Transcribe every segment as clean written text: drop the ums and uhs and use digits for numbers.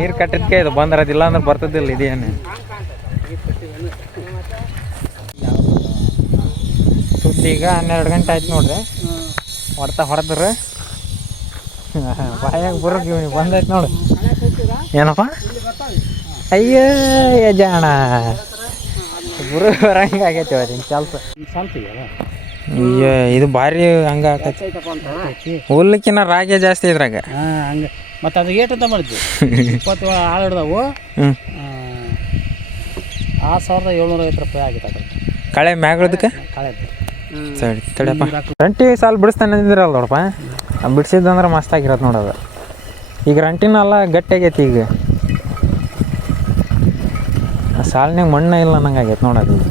ನೀರು ಕಟ್ಟಿದ್ಕೆ ಇದು ಬಂದಿರೋದಿಲ್ಲ ಅಂದ್ರೆ ಬರ್ತದಿಲ್ಲ ಇದೇನು ಸುದ್ದಿ ಈಗ 12 ಗಂಟೆ ಆಯ್ತು ನೋಡ್ರಿ ಹೊಡೆದ್ರೆ ಬಾಯಾಗ ಬರೋಕೆ ಬಂದೈತೆ ನೋಡು ಏನಪ್ಪ ಅಯ್ಯೋ ಯಜಾಣ ಬುರು ಬರಂಗೆ ಆಗೈತೆ ಅವತ್ತಿನ ಕೆಲಸ ಅಯ್ಯೋ ಇದು ಭಾರಿ ಹಂಗೆ ಆಕೈತಿ ಹುಲ್ಲಕ್ಕಿನ್ನ ರಾಗಿ ಜಾಸ್ತಿ ಇದ್ರಾಗ ಹಂಗೆ ಮತ್ತು ಅದು ಏಟಂತ ಮಾಡಿದ್ವಿ 27 ಆಳು ಹಿಡ್ದವು 6750 ರೂಪಾಯಿ ಆಗಿತ್ತು ಕಳೆ ಮ್ಯಾಗಳದಕ್ಕೆ ಕಳೆ ಸರಿ ತಡಿಯಪ್ಪ ರಂಟಿ ಸಾಲು ಬಿಡಿಸ್ತಾನೆ ಅಂದಿದ್ರಲ್ಲ ನೋಡಪ್ಪ ಬಿಡಿಸಿದ್ದಂದ್ರೆ ಮಸ್ತ್ ಆಗಿರತ್ತೆ ನೋಡೋದು ಈಗ ರಂಟಿನೆಲ್ಲ ಗಟ್ಟಿ ಆಗೈತಿ ಈಗ ಸಾಲಿನಾಗ ಮಣ್ಣು ಇಲ್ಲ ಅನ್ನಂಗೆ ಆಗೈತೆ ನೋಡೋದು ಈಗ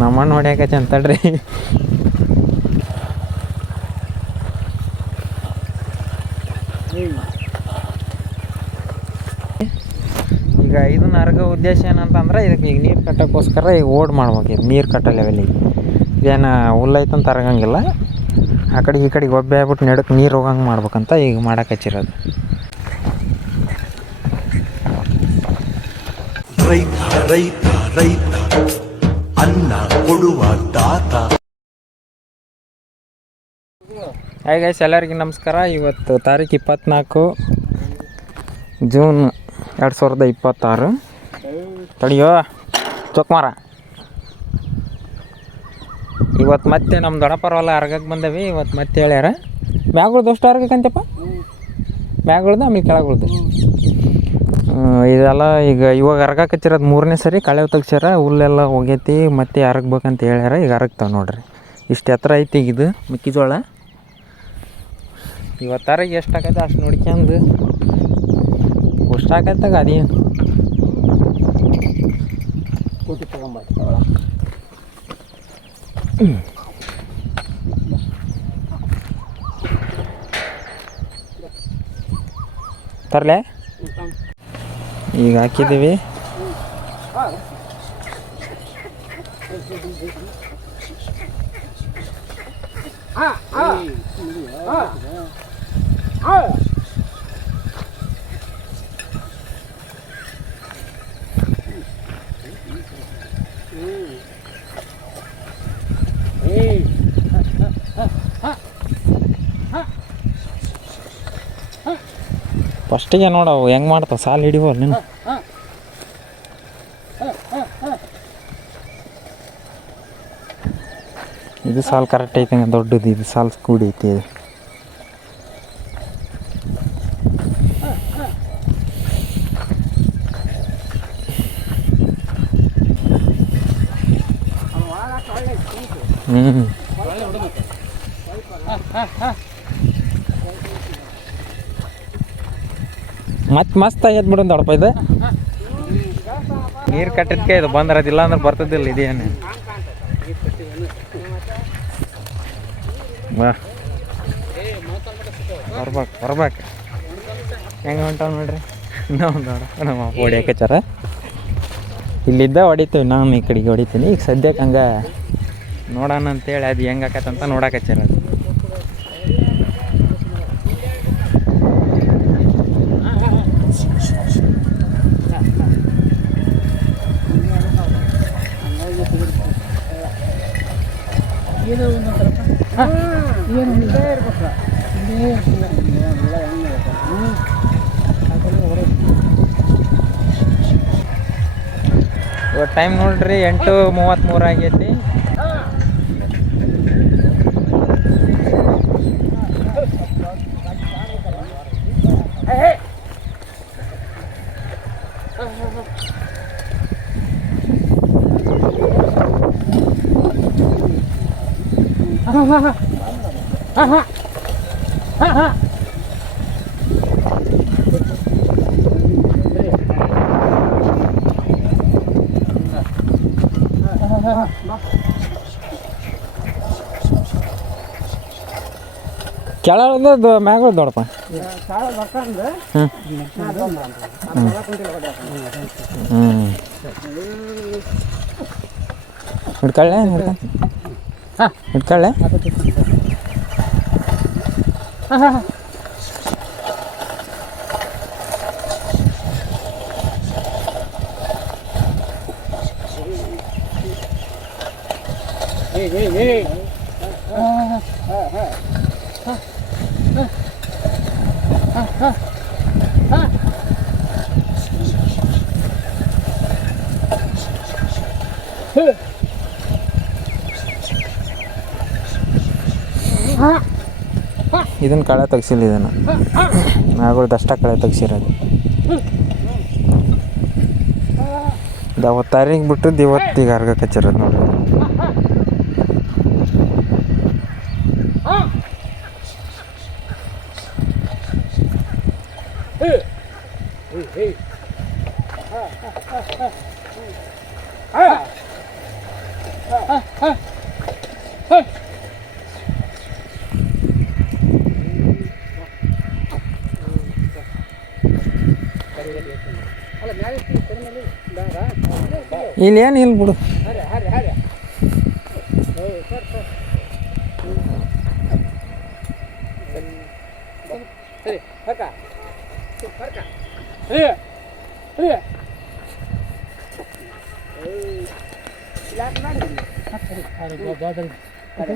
ನಮ್ಮ ಮಣ್ಣು ಹೊಡಿಯಾಕೈತಿ ಅಂತಳ್ರಿ ಈಗ ಇದನ್ನ ಅರ್ಗ ಉದ್ದೇಶ ಏನಂತಂದ್ರೆ ಇದಕ್ಕೆ ಈಗ ನೀರು ಕಟ್ಟೋಕ್ಕೋಸ್ಕರ ಈಗ ಓಡ್ ಮಾಡ್ಬೇಕು ಇದು ನೀರು ಕಟ್ಟೋ ಲೆವೆಲಿಗೆ ಇದೇನು ಹುಲ್ಲೈತಂತ ಅರಗಂಗಿಲ್ಲ ಆ ಕಡೆಗೆ ಈ ಕಡೆಗೆ ಒಬ್ಬೆ ಆಗ್ಬಿಟ್ಟು ನಡಕ್ಕೆ ನೀರು ಹೋಗಂಗೆ ಮಾಡ್ಬೇಕಂತ ಈಗ ಮಾಡಕ್ಕೆ ಹಚ್ಚಿರೋದು ರೈತ ಅನ್ನ ಕೊಡುವ ದಾತ. ಹಾಯ್ ಗೈಸ್, ಎಲ್ಲರಿಗೂ ನಮಸ್ಕಾರ. ಇವತ್ತು ತಾರೀಕು 24 ಜೂನ್ 2026. ತಡಿಯೋ ಚೊಕ್ಮಾರ. ಇವತ್ತು ಮತ್ತೆ ನಮ್ಮ ದೊಡ್ಡಪ್ಪರ ಹೊಲ ಅರ್ಗಕ್ಕೆ ಬಂದೇವಿ. ಇವತ್ತು ಮತ್ತೆ ಹೇಳ್ಯಾರ ಮ್ಯಾಗಳ್ದು ಅಷ್ಟು ಅರ್ಗಕ್ಕಂತಪ್ಪ, ಮ್ಯಾಗಳ್ದು ಆಮೇಲೆ ಕೆಳಗಳ್ದು ಇದೆಲ್ಲ. ಈಗ ಇವಾಗ ಅರ್ಗಕ್ಕೆ ಹಚ್ಚಿರೋದು 3ನೇ ಸರಿ. ಕಳೆ ತೆಗ್ಸ್ಯಾರ, ಹುಲ್ಲೆಲ್ಲ ಹೋಗೈತಿ, ಮತ್ತೆ ಅರಗ್ಬೇಕಂತ ಹೇಳ್ಯಾರ. ಈಗ ಅರಗ್ತಾವೆ ನೋಡ್ರಿ. ಇಷ್ಟು ಎತ್ತರ ಐತಿ ಈಗ ಇದು ಮೆಕ್ಕೆಜೋಳ. ಇವತ್ತಾರಿಗೆ ಎಷ್ಟು ಆಕೈತೆ ಅಷ್ಟು ನೋಡ್ಕೊಂಡು ಅಷ್ಟು ಆಕೈತಾಗ ಅದೇನು ಕೂಟಿ ತಗೊಂಬ ತರಲೆ. ಈಗ ಹಾಕಿದ್ದೀವಿ. ಫಸ್ಟಿಗೆ ನೋಡವು ಹೆಂಗೆ ಮಾಡ್ತಾವೆ, ಸಾಲು ಹಿಡಿವಲ್ಲ ನೀನು. ಇದು ಸಾಲು ಕರೆಕ್ಟ್ ಐತೆ, ದೊಡ್ಡದು ಇದು ಸಾಲು ಕೂಡಿ ಐತಿ. ಮತ್ತೆ ಮಸ್ತ್ ಆಗೈತೆ ಬಿಡು ದೊಡ್ಡಪ್ಪ. ಇದು ನೀರು ಕಟ್ಟಿದ್ಕೆ ಇದು ಬಂದಿರೋದಿಲ್ಲ ಅಂದ್ರೆ ಬರ್ತದಿಲ್ಲ ಇದೇನು. ಬರ್ಬೇಕು ಹೆಂಗೆ ಹೊಂಟಾವ ನೋಡ್ರಿ. ನಮ್ಮ ಅಪ್ಪ ಹೊಡಿಯಾಕಚ್ಚಾರ. ಇಲ್ಲಿದ್ದ ಹೊಡಿತೀವಿ, ನಾನು ಈ ಕಡೆಗೆ ಹೊಡಿತೀನಿ. ಈಗ ಸದ್ಯಕ್ಕೆ ಹಂಗೆ ನೋಡೋಣ ಅಂತೇಳಿ ಅದು ಹೆಂಗೆ ಆಕತ್ತಂತ ನೋಡಾಕಚ್ಚಾರ. ಅದು ಇವತ್ತು ಟೈಮ್ ನೋಡ್ರಿ 8:33 ಆಗೈತಿ. ಕೆಳಗದು ಮ್ಯಾಗ ದೊಡ್ಡಪ್ಪ. ಹಿಡ್ಕೊಳ್ಳೆ ಹಿಡ್ಕೊಳ್ಳೆ. ಇದನ್ನು ಕಳೆ ತೆಗ್ಸಿಲ್ಲ, ಇದನ್ನು ನಾಗಳ್ದು ಅಷ್ಟ ಕಳೆ ತೆಗ್ಸಿರೋದು. ಇದು ಅವತ್ತು ತಾರೀಕು ಬಿಟ್ಟದ್ದು ಇವತ್ತಿಗೆ ಅರ್ಗ ಕಚ್ಚಿರೋದು ನೋಡ್ರಿ. ಇಲ್ಲಿ ಏನು ಇಲ್ಲ ಬಿಡು.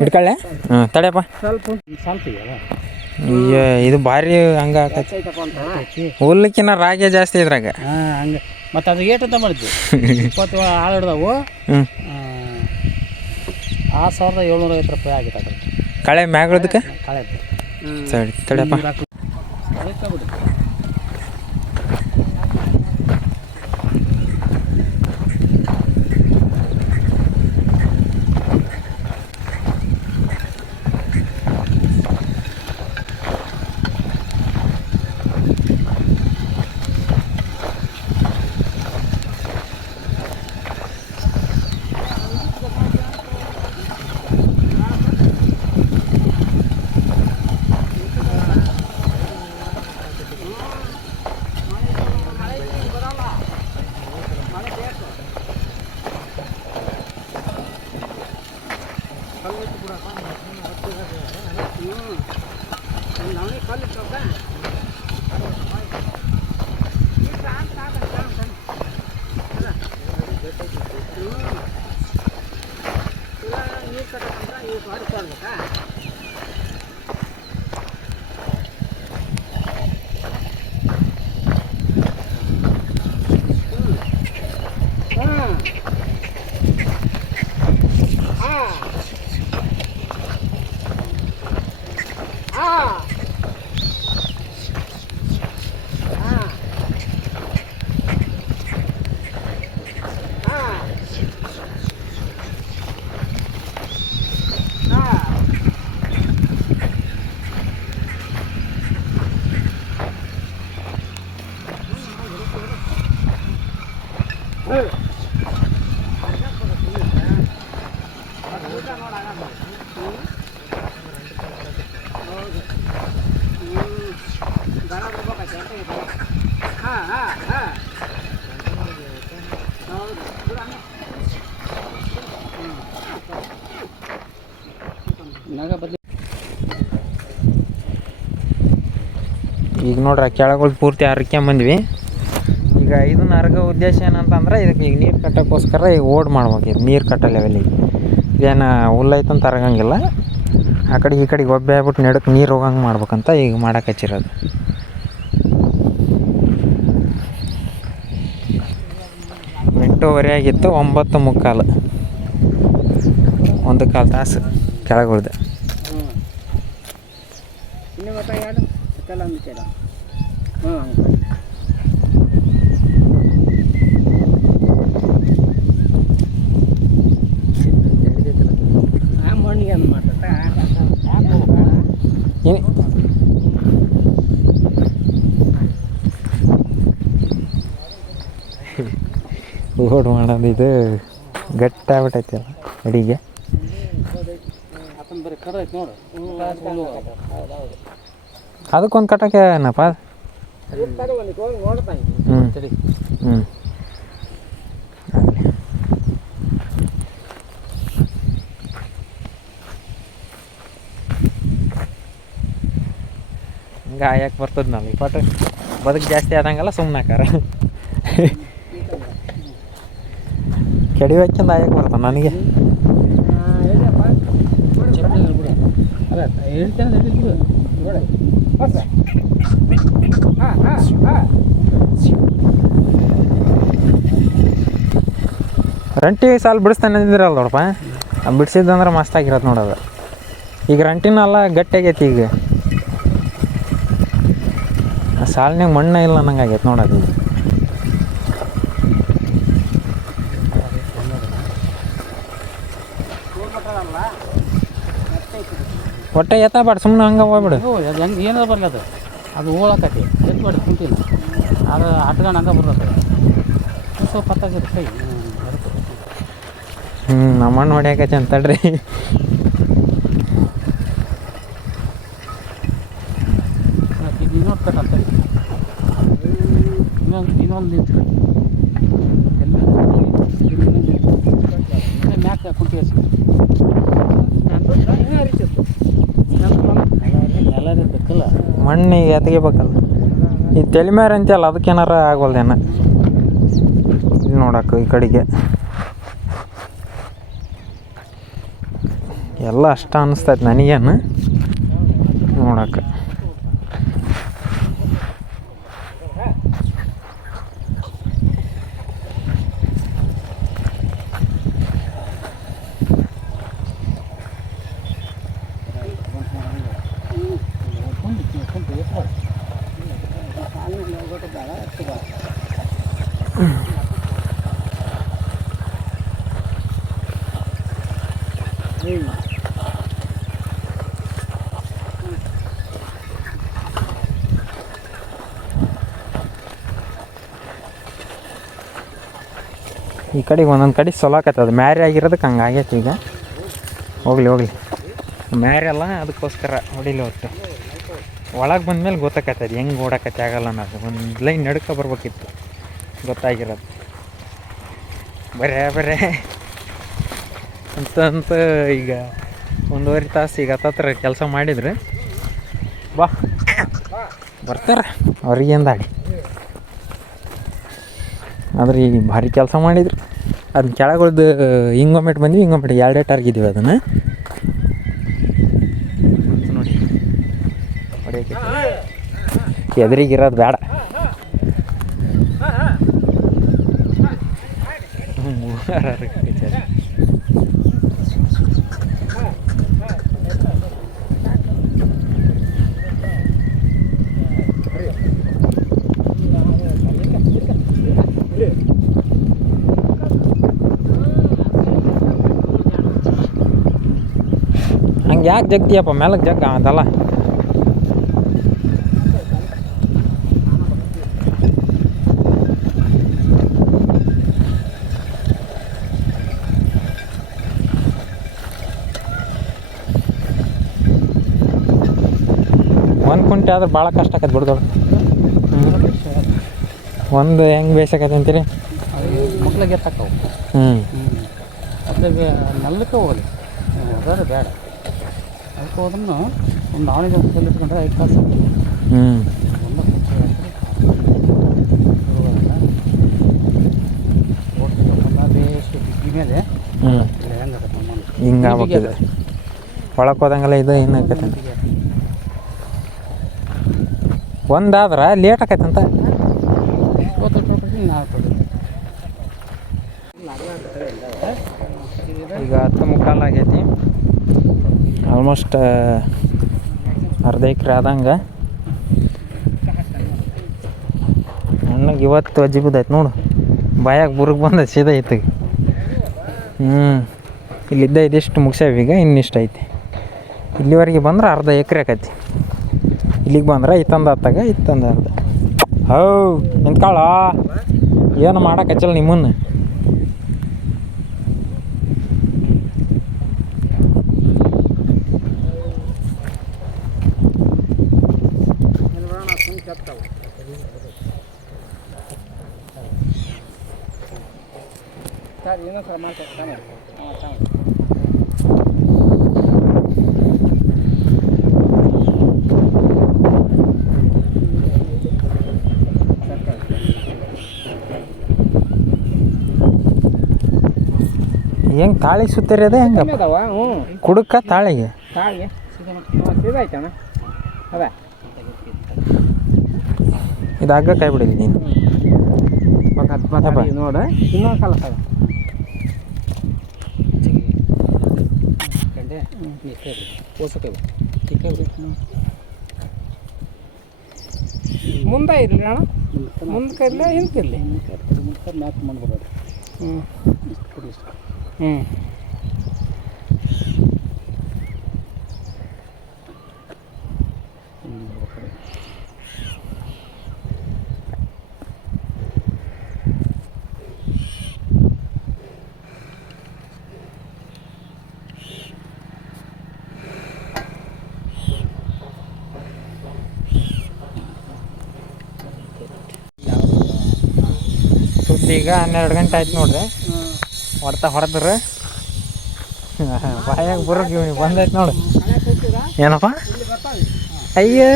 ಹಿಡ್ಕೊಳ್ಳೆ. ಹಾಂ ತಡೆಯಪ್ಪ. ಇದು ಭಾರಿ ಹಂಗೆ ಆಕತಿ. ಹುಲ್ಲಕ್ಕಿನ್ನ ರಾಗಿ ಜಾಸ್ತಿ ಇದ್ರಾಗ. ಹಂಗೆ ಮತ್ತು ಅದು ಏಟು ಅಂತ ಮಾಡಿದ್ವಿ 27 ಆಳು ಹಿಡ್ದವು. 6750 ರೂಪಾಯಿ ಆಗಿತ್ತು ಅದ್ರ ಕಳೆ ಮ್ಯಾಗಳದಕ್ಕೆ. ಕಳೆ ಸರಿ ತಡೆಯಪ್ಪ. ಈಗ ನೋಡ್ರಿ ಕೆಳಗಳು ಪೂರ್ತಿ ಹರ್ಕೊಂಬಂದ್ವಿ. ಈಗ ಇದನ್ನ ಹರ್ಗೋ ಉದ್ದೇಶ ಏನಂತಂದ್ರೆ ಇದಕ್ಕೆ ಈಗ ನೀರು ಕಟ್ಟೋಕ್ಕೋಸ್ಕರ ಈಗ ಓಡ್ ಮಾಡ್ಬೇಕು. ಇದು ನೀರು ಕಟ್ಟೋ ಲೆವೆಲಿಗೆ ಇದೇನು ಹುಲ್ಲೈತಂತ ಹರಗಂಗಿಲ್ಲ. ಆ ಕಡೆ ಈ ಕಡೆಗೆ ಒಬ್ಬೆ ಆಗ್ಬಿಟ್ಟು ನಡಕ್ಕೆ ನೀರು ಹೋಗಂಗೆ ಮಾಡ್ಬೇಕಂತ ಈಗ ಮಾಡಕ್ಕೆ ಹಚ್ಚಿರೋದು. 8:15 ಆಗಿತ್ತು. 9:45 1/4 ತಾಸು ಕೆಳಗುಳ್ದೆ. ಓಡ್ ಮಾಡೋದು ಇದು ಗಟ್ಟಾಗ್ಬಿಟ್ಟೈತಿ ಅಲ್ಲ ಅಡಿಗೆ. ಅದಕ್ಕೊಂದು ಕಟ್ಟಕ್ಕೆ ಏನಪ್ಪ. ಹ್ಞೂ ಹಂಗೆ ಆಯಕ್ಕೆ ಬರ್ತದೆ ನಾವು ಈ ಪಾಠ ಬದುಕು ಜಾಸ್ತಿ ಆದಂಗೆಲ್ಲ ಸುಮ್ಮನೆ ಹಾಕಾರ ಕೆಡಿ ಹಾಕ್ಯಂದು ಆಯಕ್ಕೆ ಬರ್ತಾನೆ ನನಗೆ. ಹೇಳ್ತೇನೆ ರಂಟಿ ಸಾಲ ಬಿಡಿಸ್ತಾನೆ ಅಂದಿದ್ರಲ್ಲ ನೋಡಪ್ಪ, ಬಿಡಿಸಿದ್ದಂದ್ರೆ ಮಸ್ತ್ ಆಗಿರತ್ತೆ ನೋಡೋದು. ಈಗ ರಂಟಿನೆಲ್ಲ ಗಟ್ಟಿಯಾಗೈತಿ. ಈಗ ಸಾಲಿನಾಗ ಮಣ್ಣು ಇಲ್ಲ ಅನ್ನಂಗೆ ಆಗೈತೆ ನೋಡೋದು. ಈಗ ಒಟ್ಟೆ ಎತ್ತಬೇಡ, ಸುಮ್ಮನೆ ಹಂಗೆ ಹೋಗ್ಬಿಡು. ಹೆಂಗೆ ಏನಾದ್ರು ಬರಲಿ ಅದು ಹೋಳಕತಿ ಎತ್ಬೇಡ ಕುಂಟಿನ ಅದು ಹಟ್ಕೊಂಡು ಹಂಗೆ ಬರ್ತದೆ. ಸ್ವಲ್ಪ ಹತ್ತಾಗಿರಿ ಕೈ ನಮ್ಮ ಮಣ್ಣು ಹೊಡ್ಯಾಕೈತಿ ಅಂತಳ್ರಿ. ಇನ್ನೊಂದು ಕಟ್ಟಂತ ಇನ್ನೊಂದು ಮ್ಯಾಕ್ ಕುಂಟಿ ಎಲ್ಲ ಬೇಕಲ್ಲ ಮಣ್ಣಿಗೆ ಎತ್ಗೆಬೇಕಲ್ಲ. ಈ ತೆಲಿಮ್ಯಾರ ಅಂತೀಯಲ್ಲ ಅದಕ್ಕೇನಾರ ಆಗೋಲ್ದೇನ ಇಲ್ಲಿ ನೋಡಕ್ಕೆ. ಈ ಕಡೆಗೆ ಎಲ್ಲ ಅಷ್ಟ ಅನ್ನಿಸ್ತೈತೆ ನನಗೇನು ನೋಡಕ್ಕೆ. ಈ ಕಡೆಗೆ ಒಂದೊಂದು ಕಡೆ ಸೊಲಾಕತ್ತದ ಮ್ಯಾರಿ ಆಗಿರೋದಕ್ಕೆ ಹಂಗೆ ಆಗೈತಿ. ಈಗ ಹೋಗ್ಲಿ ಮ್ಯಾರಿ ಅಲ್ಲ, ಅದಕ್ಕೋಸ್ಕರ ಹೊಡಿಲಿ. ಒಟ್ಟು ಒಳಗೆ ಬಂದಮೇಲೆ ಗೊತ್ತಾಕತ್ತದ ಹೆಂಗೆ ಓಡಾಕತ್ತೆ ಆಗಲ್ಲ ಅನ್ನೋದು. ಒಂದು ಲೈನ್ ನಡ್ಕ ಬರ್ಬೇಕಿತ್ತು ಗೊತ್ತಾಗಿರೋದು. ಬರೇ ಅಂತ ಈಗ 1.5 ತಾಸು ಈಗ ಹತ್ತತ್ರ ಕೆಲಸ ಮಾಡಿದ್ರೆ ಬಾ ಬರ್ತಾರೆ ಅವ್ರಿಗೇನು ದಾಡಿ. ಆದ್ರೆ ಈಗ ಭಾರಿ ಕೆಲಸ ಮಾಡಿದ್ರು. ಅದನ್ನ ಕೆಳಗಳ್ದು ಹಿಂಗೊಮ್ಮೆಟ್ ಬಂದ್ವಿ, ಹಿಂಗೊಮ್ಮೆಟ್ 2 ಟಾರ್ಗಿದ್ದೀವಿ ಅದನ್ನು ನೋಡಿ. ಹೊಡೆಯೋಕೆ ಎದುರಿಗಿರೋದು ಬೇಡ. ಹಂಗೆ ಯಾಕೆ ಜಗ್ತಿಯಪ್ಪ ಮೇಲಕ್ಕೆ ಜಗ್ಗ ಅಂತಲ್ಲ. ಒಂದು ಕುಂಟೆ ಆದ್ರೆ ಭಾಳ ಕಷ್ಟ ಆಕೈತೆ ಬಿಡ್ದೊಳ. ಒಂದು ಹೆಂಗೆ ಬೇಯಿಸಕೈತೆ ಅಂತೀರಿ? ಮಕ್ಳಿಗೆ ಎತ್ತಕ್ಕವು ಅದೇ ನಲ್ಲಕ್ಕೆ ಹೋಗಲಿ ಅದಾದ್ರೆ ಬೇಡ. ಅದಕ್ಕೆ ಹೋದ್ರೂ ಒಂದು ಆವಣಿಗೆ ಒಂದು ಇಟ್ಕೊಂಡ್ರೆ 5 ತಾಸು ಮೇಲೆ ಹಿಂಗೆ ಆಗ್ಬೇಕಿದೆ. ಒಳಕ್ಕೆ ಹೋದಂಗೆಲ್ಲ ಇದು ಏನು ಆಕೈತೆ ಅಂತ. ಒಂದಾದ್ರೆ ಲೇಟ್ ಆಕೈತಂತ. ಈಗ 10:15 ಆಗೈತಿ. ಆಲ್ಮೋಸ್ಟ್ ಅರ್ಧ ಎಕರೆ ಆದಂಗೆ. ಅಣ್ಣಗೆ ಇವತ್ತು ಅಜ್ಜಿ ಬಿದ್ದೈತೆ ನೋಡು, ಬಾಯಾಗ ಬುರ್ಗ್ ಬಂದ ಸೀದಾ ಐತಿ. ಇಲ್ಲಿದ್ದ ಇದಿಷ್ಟು ಮುಗಿಸ್ಯಾವ. ಈಗ ಇನ್ನಿಷ್ಟು ಐತಿ. ಇಲ್ಲಿವರೆಗೆ ಬಂದ್ರೆ ಅರ್ಧ ಎಕರೆ ಆಕೈತಿ. ಇಲ್ಲಿಗೆ ಬಂದ್ರೆ ಇತ್ತಂದು ಹತ್ತಾಗ ಇತ್ತಂದು ಅರ್ಧ. ಹೌ ನಿಂತ್ಕಾಳ ಏನು ಮಾಡೋಕೆ ಹಚ್ಚಲ್ಲ ನಿಮ್ಮನ್ನು. ಹೆಂಗೆ ತಾಳಿ ಸುತ್ತಿರೋದೆ ಹೆಂಗೆ ಕುಡುಕ ತಾಳಿಗೆ ಆಯ್ತಣ್ಣ ಅದ ಇದು ಹಗ್ಗ ಕೈ ಬಿಡಿಲ್ಲ ನೀನು ನೋಡ ಇನ್ನೊಂದು ಕಾಲ ಸರ್ ಮುಂದೆ ಇರಲಿ ಅಣ್ಣ ಮುಂದೆ ಕೈಲಿ ಹಿಂದೆ ಇರಲಿ ಮುಂದೆ ಮ್ಯಾಚ್ ಮಾಡ್ಬೋದು ಹ್ಞೂ ಸುದ್ದಿ ಈಗ 12 ಗಂಟೆ ಆಯ್ತು ನೋಡ್ರಿ ಹೊಡೆದ್ರೆ ಬಾಯಾಗ ಬರೋಕೆ ಇವ್ನಿಗೆ ಬಂದೈತೆ ನೋಡು ಏನಪ್ಪ ಅಯ್ಯೋ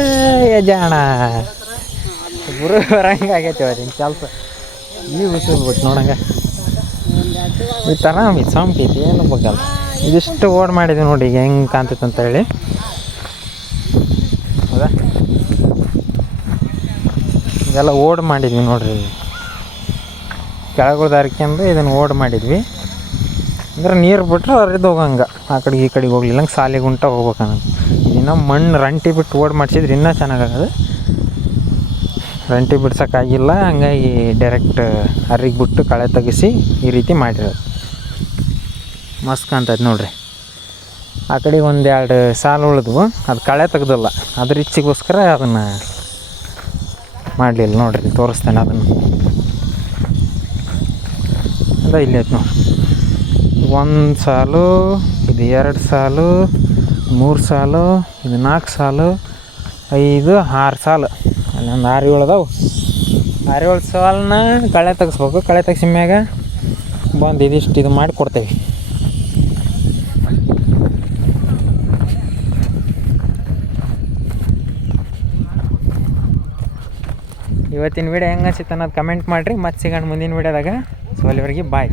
ಯಜಾಣ ಗುರು ಬರಂಗೆ ಆಗೈತೆ ಅವ್ರಿಗೆ ಕೆಲಸ ಈ ಬಿಟ್ಟು ನೋಡಂಗೆ ಈ ಥರ ಇದು ಸಂಪೈತಿ ಏನು ಬೇಕಲ್ಲ ಇದಿಷ್ಟು ಓಡ್ ಮಾಡಿದ್ವಿ ನೋಡಿ ಈಗ ಹೆಂಗೆ ಕಾಣ್ತೈತೆ ಅಂತ ಹೇಳಿ ಹೌದಾ ಇದೆಲ್ಲ ಓಡ್ ಮಾಡಿದ್ವಿ ನೋಡ್ರಿ ಕೆಳಗಡೆ ಹರ್ಕೊಂಡು ಇದನ್ನು ಓಡ್ ಮಾಡಿದ್ವಿ ಅಂದ್ರೆ ನೀರು ಬಿಟ್ರೆ ಹರಿದು ಹೋಗಂಗೆ ಆ ಕಡೆಗೆ ಈ ಕಡೆಗೆ ಹೋಗ್ಲಿಲ್ಲ ಹಂಗೆ ಸಾಲಿಗೆ ಗುಂಟ ಹೋಗ್ಬೇಕನ್ನೋದು ಇನ್ನೂ ಮಣ್ಣು ರಂಟಿ ಬಿಟ್ಟು ಓಡ್ ಮಾಡಿಸಿದ್ರೆ ಇನ್ನೂ ಚೆನ್ನಾಗಾಗೋದು ರಂಟಿ ಬಿಡ್ಸೋಕ್ಕಾಗಿಲ್ಲ ಹಂಗಾಗಿ ಡೈರೆಕ್ಟ್ ಹರಿಗೆ ಬಿಟ್ಟು ಕಳೆ ತೆಗಿಸಿ ಈ ರೀತಿ ಮಾಡಿರೋದು ಮಸ್ತ್ ಕಾಣ್ತೈತೆ ನೋಡ್ರಿ ಆ ಕಡೆಗೆ 1-2 ಸಾಲು ಉಳಿದ್ವು ಅದು ಕಳೆ ತೆಗ್ದಲ್ಲ ಅದ್ರ ಇಚ್ಛೆಗೋಸ್ಕರ ಅದನ್ನು ಮಾಡಲಿಲ್ಲ ನೋಡ್ರಿ ತೋರಿಸ್ತೇನೆ ಅದನ್ನು ಅದ ಇಲ್ಲಿ ಐತೆ ನೋಡಿ 1 ಸಾಲು ಇದು 2 ಸಾಲು 3 ಸಾಲು ಇದು 4 ಸಾಲು 5 6 ಸಾಲು ಅಲ್ಲೊಂದು 6-7 ಅದಾವು 6-7 ಸಾಲನ್ನ ಕಳೆ ತೆಗಿಸ್ಬೇಕು ಕಳೆ ತೆಗ್ಸಿದ ಮ್ಯಾಗ ಬಂದು ಇದಿಷ್ಟು ಇದು ಮಾಡಿ ಕೊಡ್ತೇವೆ ಇವತ್ತಿನ ವಿಡಿಯೋ ಹೆಂಗೆ ಅನ್ಸಿತ್ತು ಅನ್ನೋದು ಕಮೆಂಟ್ ಮಾಡಿರಿ ಮತ್ತೆ ಸಿಗೋಣ ಮುಂದಿನ ವಿಡಿಯೋದಾಗ ಸೊ ಅಲ್ಲಿವರೆಗೆ ಬಾಯ್